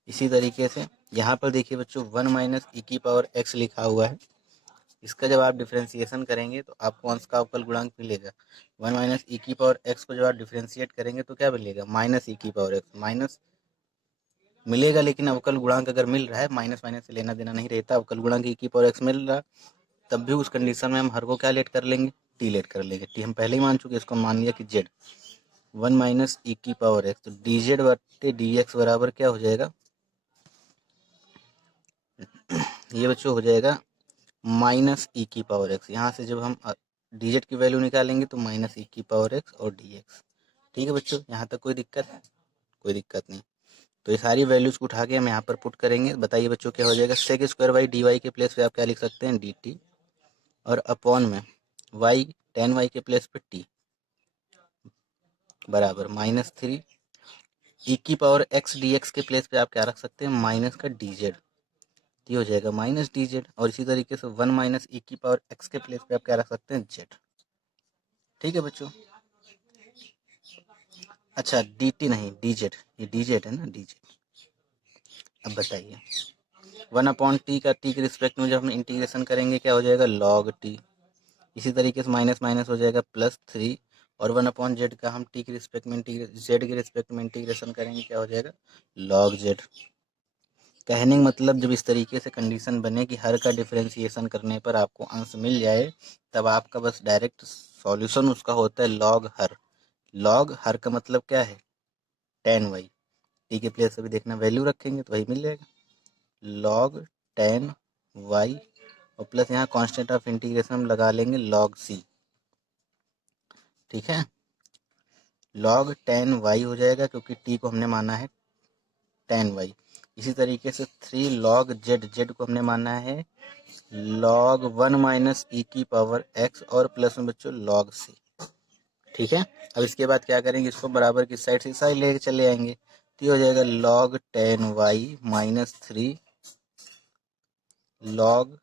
इसी तरीके से यहाँ पर देखिए बच्चों 1 माइनस ई की पावर एक्स लिखा हुआ है, इसका जब आप डिफरेंशिएशन करेंगे तो आपको अंश का अवकल गुणांक मिलेगा। 1 माइनस ई की पावर एक्स को जब आप डिफरेंशिएट करेंगे तो क्या मिलेगा, माइनस ई की पावर एक्स। माइनस मिलेगा लेकिन अवकल गुणांक अगर मिल रहा है, माइनस माइनस से लेना देना नहीं रहता, अवकल गुणांक ई की पावर एक्स मिल रहा, तब भी उस कंडीशन में हम हर को क्या लेट कर लेंगे, टी लेट कर लेंगे। टी हम पहले ही मान चुके, इसको मान लिया कि जेड 1 माइनस ई की पावर एक्स, तो डी जेड बटे डी एक्स बराबर क्या हो जाएगा, ये बच्चों हो जाएगा माइनस ई की पावर एक्स। यहाँ से जब हम डी जेड की वैल्यू निकालेंगे तो माइनस ई की पावर एक्स और डी एक्स। ठीक है बच्चों, यहाँ तक कोई दिक्कत, कोई दिक्कत नहीं। तो ये सारी वैल्यूज को उठा के हम यहाँ पर पुट करेंगे। बताइए बच्चों क्या हो जाएगा, sec square y d y के प्लेस पे आप क्या लिख सकते हैं, डी टी, और अपॉन में वाई टेन वाई के प्लेस पे टी बराबर -3 ई की पावर एक्स डी एक्स के प्लेस पे आप क्या रख सकते हैं, माइनस का डी जेड, ये हो जाएगा माइनस डी जेड। और इसी तरीके से 1 माइनस ई की पावर एक्स के प्लेस पे आप क्या रख सकते हैं, जेड। ठीक है बच्चों, अच्छा डी टी नहीं डी जेड, ये डी जेड है ना, डी जेड। अब बताइए 1 अपॉन टी का टी के रिस्पेक्ट में जब हम इंटीग्रेशन करेंगे क्या हो जाएगा, लॉग टी। इसी तरीके से माइनस माइनस हो जाएगा +3, और 1/z का हम t के रिस्पेक्ट में z के रिस्पेक्ट में इंटीग्रेशन करेंगे, क्या हो जाएगा log z। कहने का मतलब जब इस तरीके से कंडीशन बने कि हर का डिफरेंशिएशन करने पर आपको अंश मिल जाए, तब आपका बस डायरेक्ट सॉल्यूशन उसका होता है log हर। log हर का मतलब क्या है tan y, t के प्लेस अभी देखना वैल्यू रखेंगे तो वही मिल जाएगा log tan y, और प्लस यहाँ कांस्टेंट ऑफ इंटीग्रेशन हम लगा लेंगे log c। ठीक है, log tan y हो जाएगा क्योंकि t को हमने माना है tan y। इसी तरीके से 3 log z को हमने माना है log 1 - e की पावर x, और प्लस में बच्चों log c। ठीक है, अब इसके बाद क्या करेंगे, इसको बराबर की साइड से साइड लेके चले आएंगे, तो ये हो जाएगा log tan y -3 log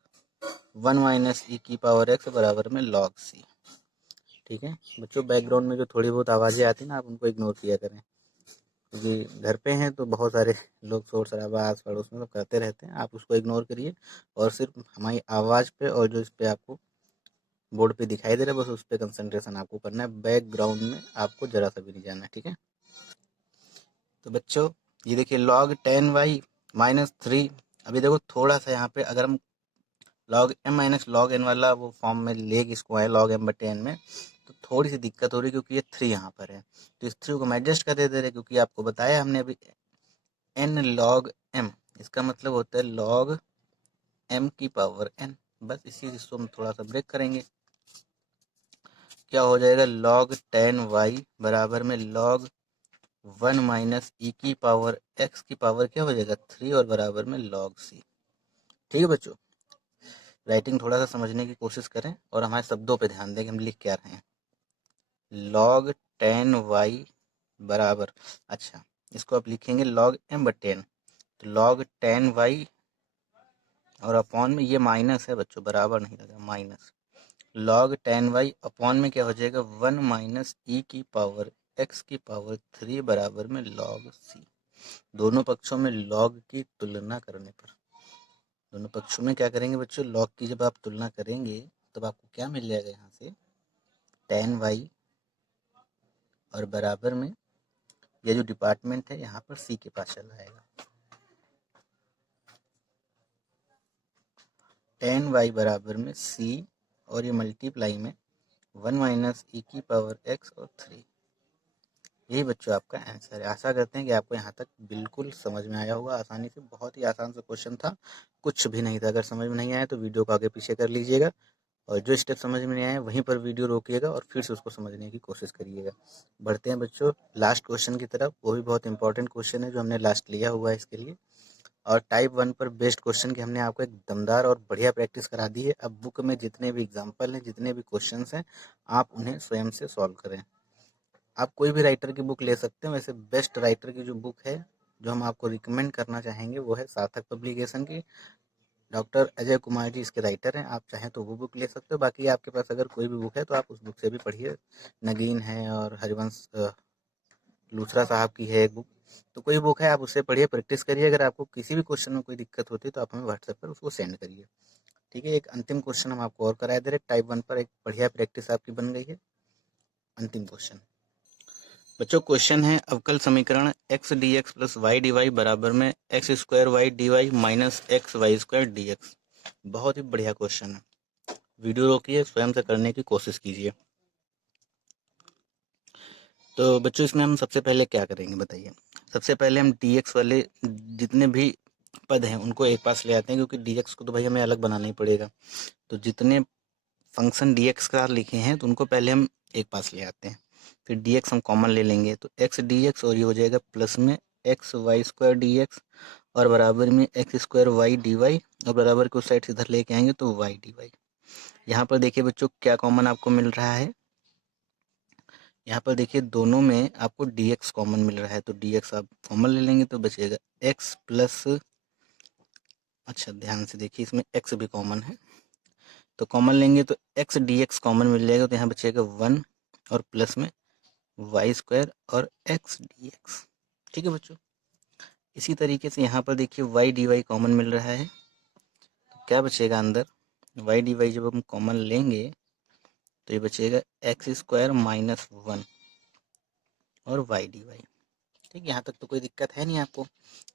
1 - e की पावर x बराबर में log c। ठीक है बच्चों, बैकग्राउंड में जो थोड़ी बहुत आवाज़ें आती हैं ना, आप उनको इग्नोर किया करें, क्योंकि घर पे हैं तो बहुत सारे लोग शोर शराबा आस पड़ोस में सब करते रहते हैं। आप उसको इग्नोर करिए और सिर्फ हमारी आवाज़ पे और जो इस पे आपको बोर्ड पे दिखाई दे रहा है बस उस पर कंसंट्रेशन आपको करना है, बैकग्राउंड में आपको ज़रा सा भी नहीं जाना है। ठीक है, तो बच्चों ये देखिए log tan y -3, अभी देखो थोड़ा सा यहाँ पे अगर हम log m - log n वाला वो फॉर्म में लेके इसको आए log m/n में, तो थोड़ी सी दिक्कत हो रही है क्योंकि ये 3 यहाँ पर है, तो इस 3 को हम एडजस्ट कर दे रहे क्योंकि आपको बताया हमने अभी n log m, इसका मतलब होता है log m की पावर n। बस इसी चीज़ को हम थोड़ा सा ब्रेक करेंगे, क्या हो जाएगा log tan y बराबर में log 1 - e की पावर x की पावर क्या हो जाएगा 3, और बराबर में log c। ठीक है बच्चों, राइटिंग थोड़ा सा समझने की कोशिश करें और हमारे शब्दों पे ध्यान दें कि हम लिख क्या रहे हैं। log tan y बराबर, अच्छा इसको आप लिखेंगे log m/n, तो log tan y और अपॉन में ये माइनस है बच्चों, बराबर नहीं लगा, minus log tan y upon में क्या हो जाएगा 1 - e की पावर x की पावर 3 बराबर में log c। दोनों पक्षों में log की तुलना करने पर, दोनों पक्षों में क्या करेंगे बच्चों, log की जब आप तुलना करेंगे तब आपको क्या मिल जाएगा यहाँ से tan y, और बराबर में ये जो डिपार्टमेंट है यहाँ पर c के पास चला आएगा, tan y बराबर में c, और ये मल्टीप्लाई में 1 - e की पावर x और 3। यही बच्चों आपका आंसर है। आशा करते हैं कि आपको यहाँ तक बिल्कुल समझ में आया होगा आसानी से, बहुत ही आसान सा क्वेश्चन था, कुछ भी नहीं था। अगर समझ में नहीं आया तो वीडियो को आगे पीछे कर लीजिएगा, और जो स्टेप समझ में नहीं आए वहीं पर वीडियो रोकिएगा और फिर से उसको समझने की कोशिश करिएगा। बढ़ते हैं बच्चों लास्ट क्वेश्चन की तरफ, वो भी बहुत इंपॉर्टेंट क्वेश्चन है जो हमने लास्ट लिया हुआ है इसके लिए, और टाइप 1 पर बेस्ड क्वेश्चन की हमने आपको एक दमदार और बढ़िया प्रैक्टिस करा दी है। अब बुक में जितने भी एग्जाम्पल हैं, जितने भी क्वेश्चन हैं, आप उन्हें स्वयं से सॉल्व करें। आप कोई भी राइटर की बुक ले सकते हैं, वैसे बेस्ट राइटर की जो बुक है जो हम आपको रिकमेंड करना चाहेंगे वो है सार्थक पब्लिकेशन की, डॉक्टर अजय कुमार जी इसके राइटर हैं। आप चाहें तो वो बुक ले सकते हो, बाकी आपके पास अगर कोई भी बुक है तो आप उस बुक से भी पढ़िए। नगीन है और हरिवंश लूथरा साहब की है एक बुक, तो कोई बुक है आप उससे पढ़िए, प्रैक्टिस करिए। अगर आपको किसी भी क्वेश्चन में कोई दिक्कत होती है तो आप हमें व्हाट्सएप पर उसको सेंड करिए। ठीक है, एक अंतिम क्वेश्चन हम आपको और कराए दे रहे, टाइप 1 पर एक बढ़िया प्रैक्टिस आपकी बन गई है। अंतिम क्वेश्चन बच्चों, क्वेश्चन है अवकल समीकरण x dx plus y dy बराबर में x square y dy minus x y square dx। बहुत ही बढ़िया क्वेश्चन है, वीडियो रोकिए, स्वयं से करने की कोशिश कीजिए। तो बच्चों इसमें हम सबसे पहले क्या करेंगे बताइए। सबसे पहले हम dx वाले जितने भी पद हैं उनको एक पास ले आते हैं, क्योंकि dx को तो भाई हमें अलग बनाना ही पड़ेगा। तो जितने फंक्शन dx का लिखे हैं तो उनको पहले हम एक पास ले आते हैं, फिर dx हम कॉमन ले लेंगे तो x dx, और ये हो जाएगा प्लस में एक्स वाई स्क्वायर dx, और बराबर में एक्स स्क्वायर वाई dy, और बराबर को उस साइड से इधर लेके आएंगे तो y dy। यहाँ पर देखिए बच्चों क्या कॉमन आपको मिल रहा है, यहाँ पर देखिए दोनों में आपको dx कॉमन मिल रहा है, तो dx आप कॉमन ले लेंगे तो बचेगा x प्लस, अच्छा ध्यान से देखिए इसमें x भी कॉमन है, तो कॉमन लेंगे तो x dx कॉमन मिल जाएगा, तो यहाँ बचेगा 1 और प्लस में वाई स्क्वायर और x dx। ठीक है बच्चों, इसी तरीके से यहाँ पर देखिए y dy कॉमन मिल रहा है, तो क्या बचेगा अंदर y dy जब हम कॉमन लेंगे तो ये बचेगा x² माइनस 1 और y dy। ठीक, यहाँ तक तो कोई दिक्कत है नहीं आपको।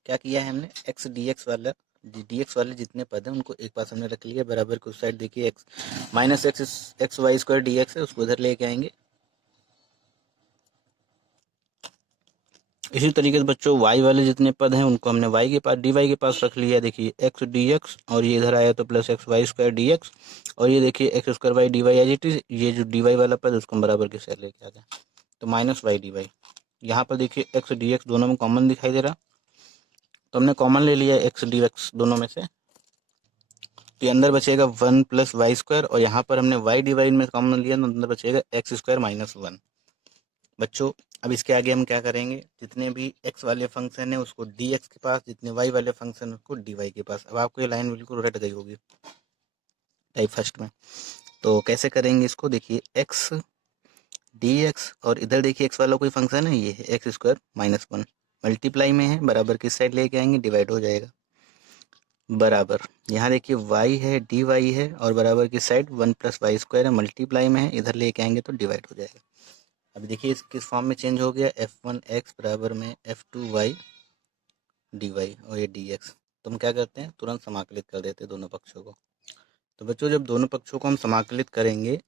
क्या किया है हमने, x dx वाला dx वाले जितने पद हैं उनको एक पास हमने रख लिया, बराबर के उस साइड देखिए x minus x y square dx है, उसको इधर लेके आएंगे। इसी तरीके से बच्चों y वाले जितने पद हैं उनको हमने y के पास dy के पास रख लिया। देखिए x dx और ये इधर आया तो plus x y square dx, और ये देखिए x square y d y as it is, ये जो dy वाला पद उसको हम बराबर के साइड लेके आ गए, तो माइनस वाई डी वाई। यहाँ पर देखिए x dx दोनों में कॉमन दिखाई दे रहा, तो हमने कॉमन ले लिया x dx दोनों में से, तो ये अंदर बचेगा 1 प्लस वाई स्क्वायर, और यहाँ पर हमने y dy में कॉमन लिया तो अंदर बचेगा एक्स स्क्वायर माइनस 1। बच्चों अब इसके आगे हम क्या करेंगे, जितने भी x वाले फंक्शन है उसको dx के पास, जितने y वाले फंक्शन उसको dy के पास। अब आपको ये लाइन बिल्कुल रट गई होगी टाइप फर्स्ट में, तो कैसे करेंगे इसको, देखिए x dx और इधर देखिए x वाला कोई फंक्शन है, ये है एक्स स्क्वायर माइनस 1, मल्टीप्लाई में है, बराबर किस साइड लेके आएंगे, डिवाइड हो जाएगा, बराबर यहाँ देखिए y है dy है और बराबर की साइड 1 प्लस वाई स्क्वायर है, मल्टीप्लाई में है, इधर लेके आएंगे तो डिवाइड हो जाएगा। अब देखिए किस फॉर्म में चेंज हो गया, f1x बराबर में f2y dy और ये dx। तो हम क्या करते हैं, तुरंत समाकलित कर देते हैं दोनों पक्षों को। तो बच्चों जब दोनों पक्षों को हम समाकलित करेंगे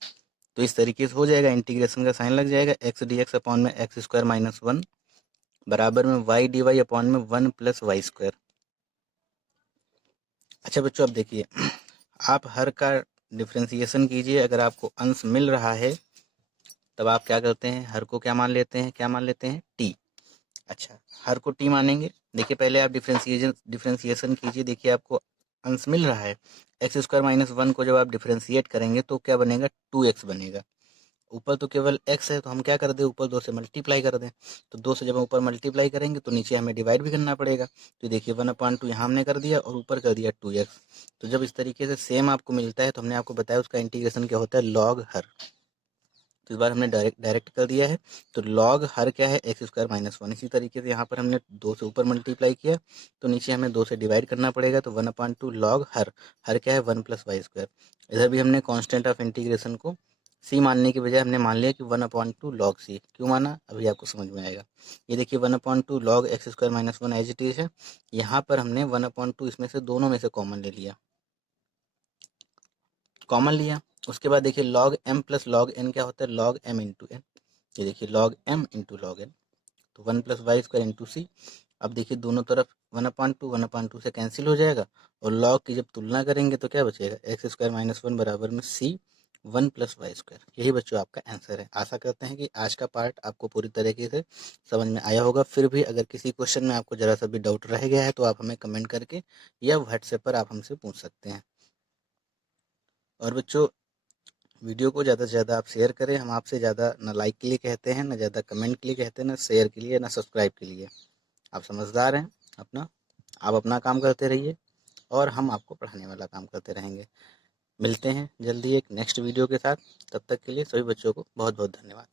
तो इस तरीके से हो जाएगा, इंटीग्रेशन का साइन लग जाएगा, x dx अपॉन में एक्स स्क्वायर माइनस 1 बराबर में y dy अपॉन में 1 प्लस वाई स्क्वायर। अच्छा बच्चों अब देखिए, आप हर का डिफ्रेंसिएशन कीजिए, अगर आपको अंश मिल रहा है तब आप क्या करते हैं, हर को क्या मान लेते हैं, क्या मान लेते हैं, t। अच्छा हर को t मानेंगे, देखिए पहले आप डिफ्रेंसिएशन कीजिए, देखिए आपको अंश मिल रहा है, एक्स स्क्वायर माइनस 1 को जब आप डिफ्रेंशिएट करेंगे तो क्या बनेगा, 2x बनेगा। ऊपर तो केवल x है तो हम क्या कर दें, ऊपर 2 से मल्टीप्लाई कर दें, तो 2 से जब हम ऊपर मल्टीप्लाई करेंगे तो नीचे हमें डिवाइड भी करना पड़ेगा, तो देखिए 1/2 यहाँ हमने कर दिया और ऊपर कर दिया 2x। तो जब इस तरीके से सेम आपको मिलता है तो हमने आपको बताया उसका इंटीग्रेशन क्या होता है, लॉग हर। तो इस बार हमने डायरेक्ट कर दिया है, तो लॉग हर क्या है, एक्स स्क्वायर माइनस 1। इसी तरीके से यहाँ पर हमने 2 से ऊपर मल्टीप्लाई किया तो नीचे हमें 2 से डिवाइड करना पड़ेगा, तो 1/2 लॉग हर क्या है, 1 प्लस वाई स्क्वायर। इधर भी हमने कांस्टेंट ऑफ इंटीग्रेशन को सी मानने की बजाय हमने मान लिया कि 1/2 लॉग सी। क्यों माना, अभी आपको समझ में आएगा। ये देखिए 1/2 log x square minus 1 as it is है, यहाँ पर हमने 1/2 इसमें से दोनों में से कॉमन ले लिया, कॉमन लिया। उसके बाद देखिए log m plus log n क्या होता है, लॉग एम इंटू एन। ये देखिए log m into log n, तो 1 plus y square into c. अब देखिए दोनों तरफ 1/2 से कैंसिल हो जाएगा, और log की जब तुलना करेंगे तो क्या बचेगा, एक्स स्क्वायर माइनस 1 बराबर में सी 1 प्लस वाई स्क्वायर। यही बच्चों आपका आंसर है। आशा करते हैं कि आज का पार्ट आपको पूरी तरीके से समझ में आया होगा। फिर भी अगर किसी क्वेश्चन में आपको ज़रा सा भी डाउट रह गया है तो आप हमें कमेंट करके या व्हाट्सएप पर आप हमसे पूछ सकते हैं। और बच्चों वीडियो को ज़्यादा से ज़्यादा आप शेयर करें, हम आपसे ज़्यादा ना लाइक के लिए कहते हैं, ना ज़्यादा कमेंट के लिए कहते हैं, ना शेयर के लिए, ना सब्सक्राइब के लिए। आप समझदार हैं, आप अपना काम करते रहिए और हम आपको पढ़ाने वाला काम करते रहेंगे। मिलते हैं जल्दी एक नेक्स्ट वीडियो के साथ, तब तक के लिए सभी बच्चों को बहुत बहुत धन्यवाद।